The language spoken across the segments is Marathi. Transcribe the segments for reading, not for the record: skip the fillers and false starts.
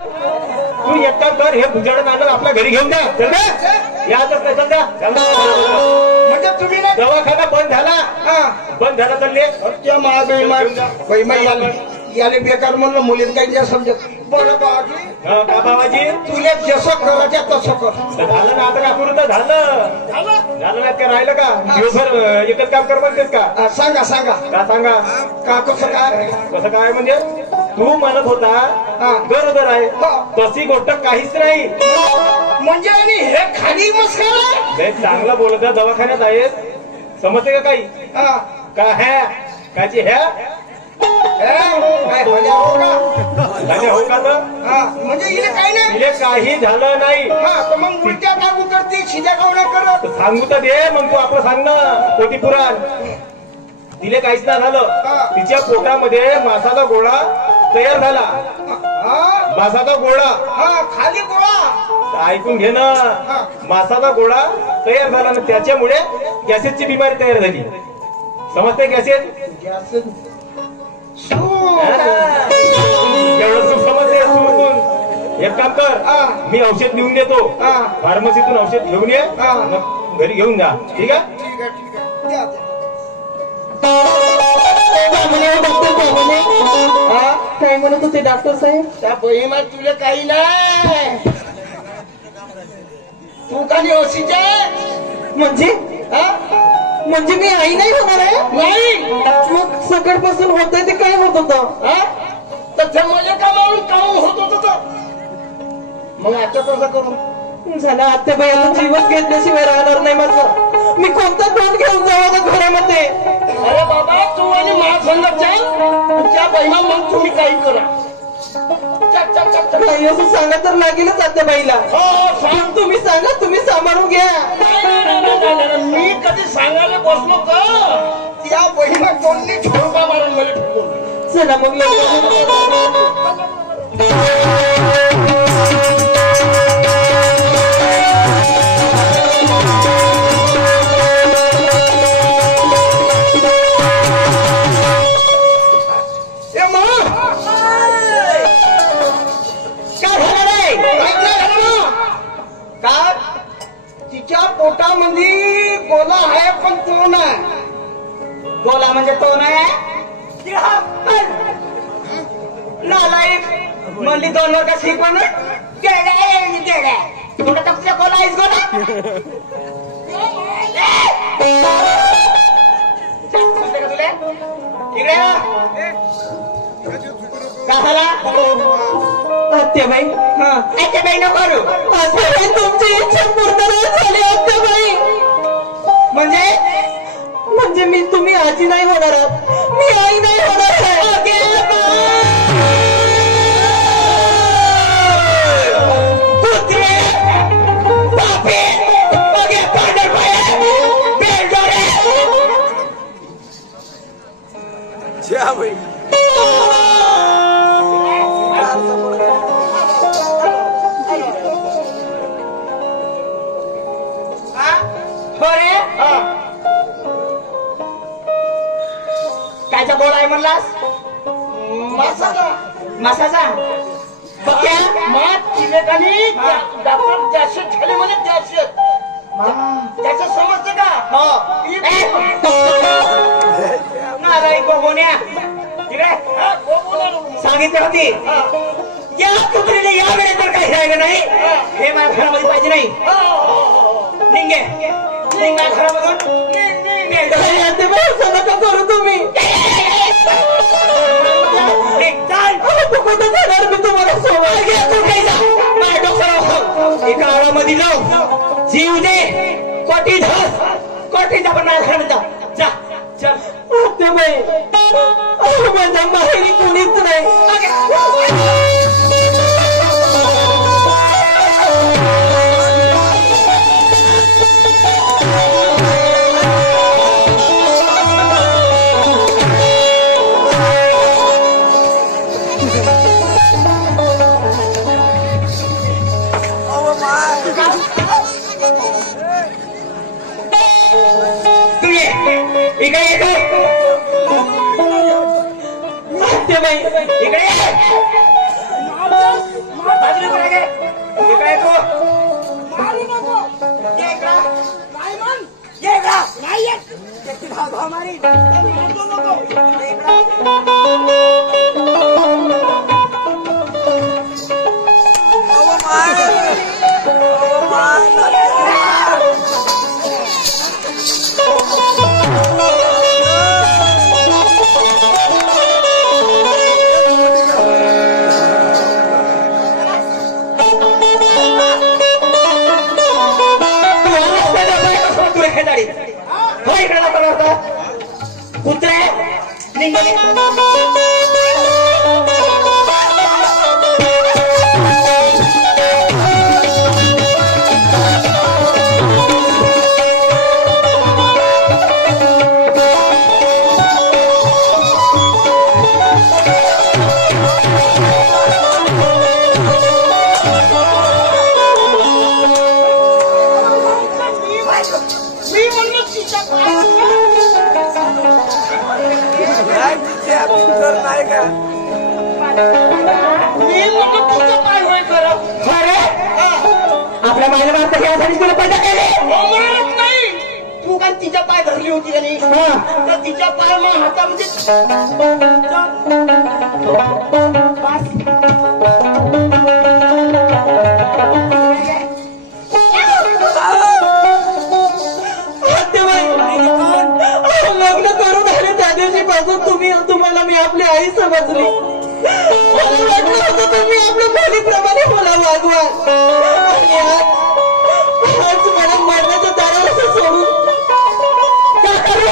तू एक काम कर, हे भुजाड नाटक आपल्या घरी घेऊन जा. चल का याच पैसा द्या. म्हणजे तुम्ही नाही दवाखाना बंद झाला. बंद झाला चालले त्या याले बेकार म्हणलं मुलीत काही नाही समजत. बरं बाबाजी का बाबाजी तुला जसं करायच्या तसं कर. झालं ना आता का पुरं झालं नाही का राहिलं का दिवसभर एकच काम कर म्हणतेस का? सांगा सांगा का सांगा का कसं काय म्हणजे तू म्हणत होता गरोदर आहे तशी गोष्ट काहीच नाही. म्हणजे आणि हे खाली मस्कर चांगलं बोलत दवाखान्यात आहेत समजते का काही का ह्या काची ह्या हो का तर म्हणजे इले काही नाही. इले काही झालं नाही. मग उलट्या लागू करते शिद्या गावड्या करत सांगू तर दे मग तू आपलं सांग ना. पोटी पुराण तिले काहीच नाही झालं. तिच्या पोटामध्ये मासाचा गोळा तयार झाला. मासाचा गोळा खाली गोळा ऐकून घे ना. मासाचा गोळा तयार झाला ना त्याच्यामुळे गॅसेसची बिमारी तयार झाली. समजते गॅसेस एवढं तू समजते. एक काम कर मी औषध लिहून देतो फार्मसीतून औषध घेऊन ये घरी घेऊन जा. ठीक आहे काय म्हणत होते डॉक्टर साहेब? त्या बहिमा तुला काही नाही. तू काही औषध म्हणजे मी आई नाही होणार आहे. नाही मग सकाळपासून होत ते काय होत होतं? तर मला का मारून काम होत होत. मग आता कसं करू झालं आत्याबाईला जीवच घेतल्याशिवाय राहणार नाही माझं. मी कोणता तोंड घेऊन जाऊ आता घरामध्ये? अरे बाबा तू आणि महासंघ त्या बहिमा मग तुम्ही काही करा. नाही असं सांगा तर लागेलच आत्याबाईला. सांग तुम्ही सांगा तुम्ही सांभाळून घ्या. मी कधी सांगायला बसलो का त्या बहिमा कोणी छोटा मारून मला ठेवून. चला मग तिच्या पोटामध्ये गोला आहे पण तो नाही. बोला म्हणजे तो नाही नालायक म्हणली 2 वर्ष शिकवण थोडं तपल्या गोला आहेस गोला तुला इकडे कशाला आत्याबाई आत्याबाई नको करू. आत्याबाई तुमची इच्छा पूर्ण झाली आत्याबाई. म्हणजे मी तुम्ही आजी नाही होणार आहात. मी आई नाही होणार आहे. कायचा गोळा आहे म्हणलास? मासाचा डॉक्टर त्याचे झाले म्हणे त्याचे त्याचं समजते का? नाराई गोगोन्या तिकडे सांगितलं होती या कुत्रीने या वेळेस तर काही राहिलं नाही. हे माझ्या घरामध्ये पाहिजे नाही. निघे निघ माझ्या घरामधून. नका करू तुम्ही. कुठं जाणार मी तुम्हाला सोबत माझ्या डोक्याला एका आळामध्ये जाऊ जीव दे कोटी जा पण माझ्या घरामध्ये जा. चल माझ्या माहेरी कुणीच नाही. इकडे इकडे साडी हो इकडे जाता कुत्रे निघाले आपल्या मायला मारता यासाठी तुला पैदा केले नाही तू काय तिच्या पाय धरली होती का नाही तर तिच्या पाय मग हातामध्ये लग्न करून आले त्या दिवशी पासून तुम्हाला मी आपली आई समजली मला वाटलं होतं तुम्ही आपल्या मुलीप्रमाणे मला वागवाल आणि आज मला मरणाच्या दारावर सोडून का करू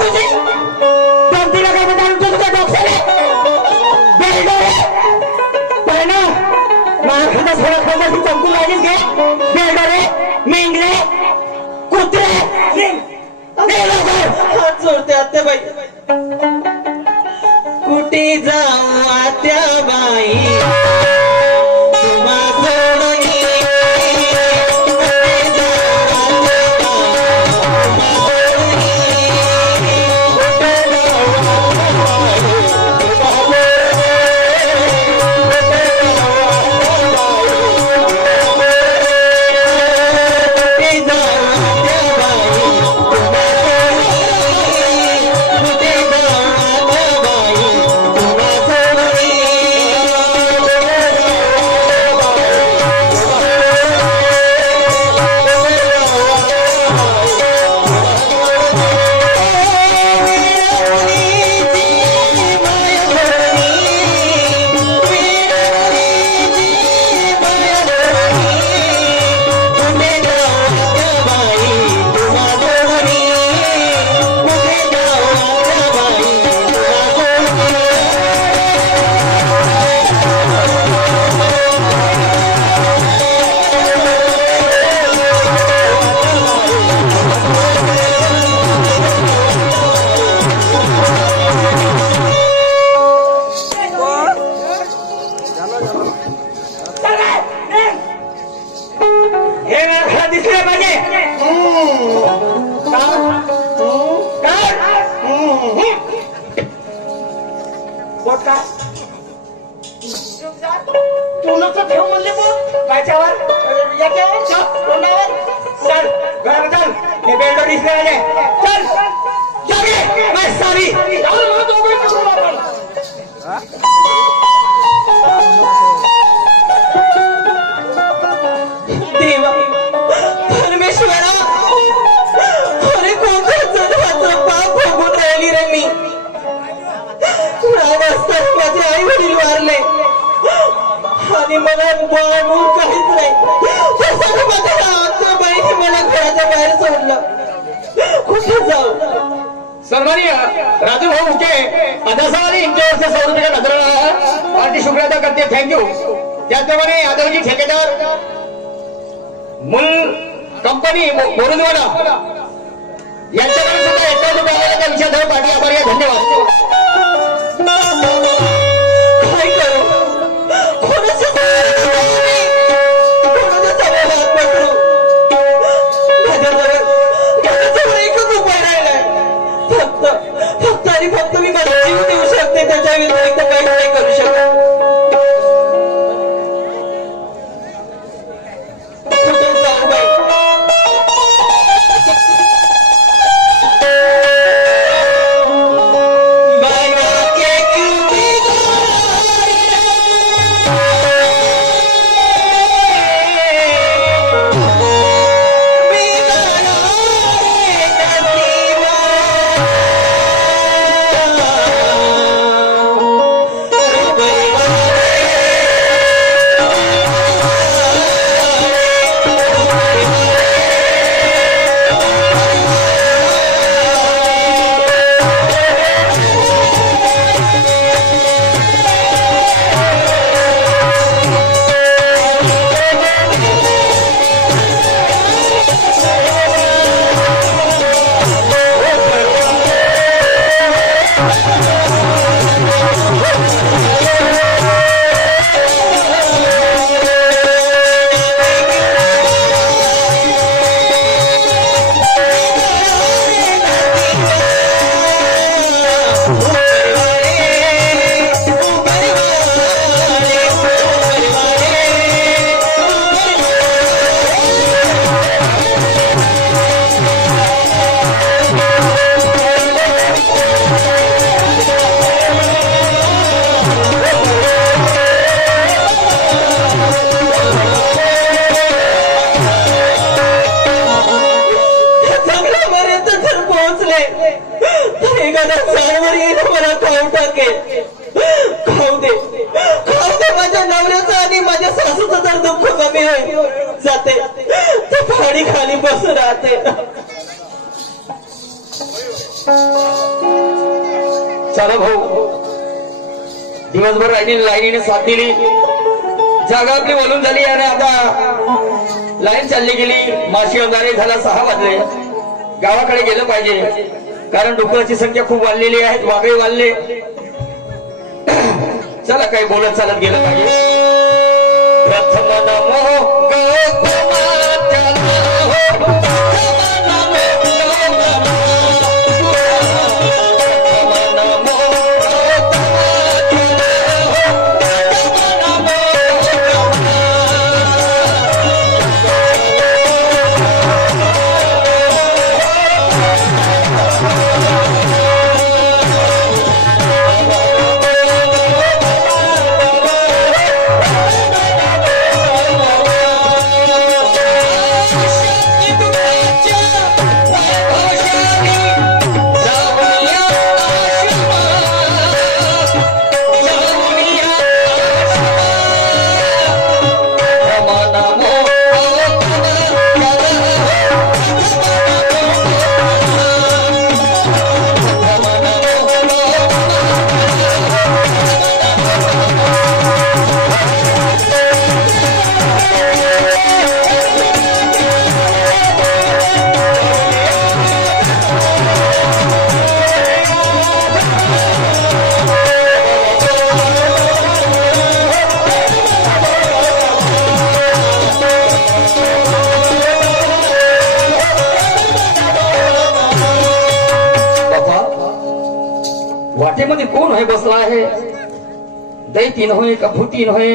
तुझी दोन तिला काय म्हणतात तुझ्या डॉक्टरने ना मला खादा थोडा खादाची चमकू लागेल घे बेल्डरे मेंढरे कुत्रे हात सोडते आत्याबाई कुठे जाऊ आत्याबाई तुम्हा सोडून तू नको ठेव म्हणले बोल कायच्यावर तोंडावर चल घर चल हे बेल्डर दिसले आले चल जागे मैं सारी देवा परमेश्वरा अरे कोणत्या जन्माचं पाप भोगून राहिली रे मी असताना माझे आई वडील वारले आणि मला मूळ काहीच नाही त्यासाठी माझ्या आत्याबाईने मला घराच्या बाहेर सोडलं कुठे जाऊ सन्माननीय राजूभाऊ मुके अदासावाली इंटरव्हरच्या 100 रुपये नजरा पार्टी शुक्रिया करते थँक्यू त्याचप्रमाणे यादवजी ठेकेदार मूल कंपनी बोरुलवाडा यांच्याकडे सुद्धा 51 रुपये आलेल्या त्या विषयाधर पार्टी आभारी आहे धन्यवाद काय करू कोणाच्या माझ्याजवळ एकच उपाय राहिलाय फक्त आणि फक्त मी माझा जीव देऊ शकते त्याच्या व्यतिरिक्त काहीच नाही करू शकत कुठे जाऊ बाई बाबा के क्यों नवऱ्याचं आणि माझ्या सासूचं जर दुःख कमी होईल जाते ते पाणी खाली बसून राहते. चला भाऊ, दिवसभर लाईनीने साथ दिली, जागा आपली बोलून झाली आणि आता लाईन चालली गेली. माशी अंधारे झाला 6 वाजले. गावाकडे गेलं पाहिजे, कारण डुकराची संख्या खूप वाढलेली आहे, वाघही वाढले. चला काही बोलत चालत गेलं पाहिजे. प्रथम नमो वाटेमध्ये कोण आहे बसला आहे? दैतीन होय का भूतीन होय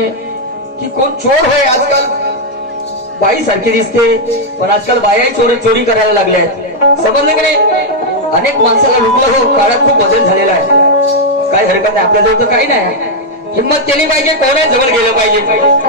की कोण चोर होय? आजकाल बाई सारखी दिसते, पण आजकाल बाया चोरी करायला लागल्या आहेत. समजलं की नाही? अनेक माणसाला लुटलं हो. काळात खूप बदल झालेला आहे. काय हरकत नाही, आपल्याजवळ तर काही नाही. हिंमत केली पाहिजे, कोणा जवळ गेलं पाहिजे.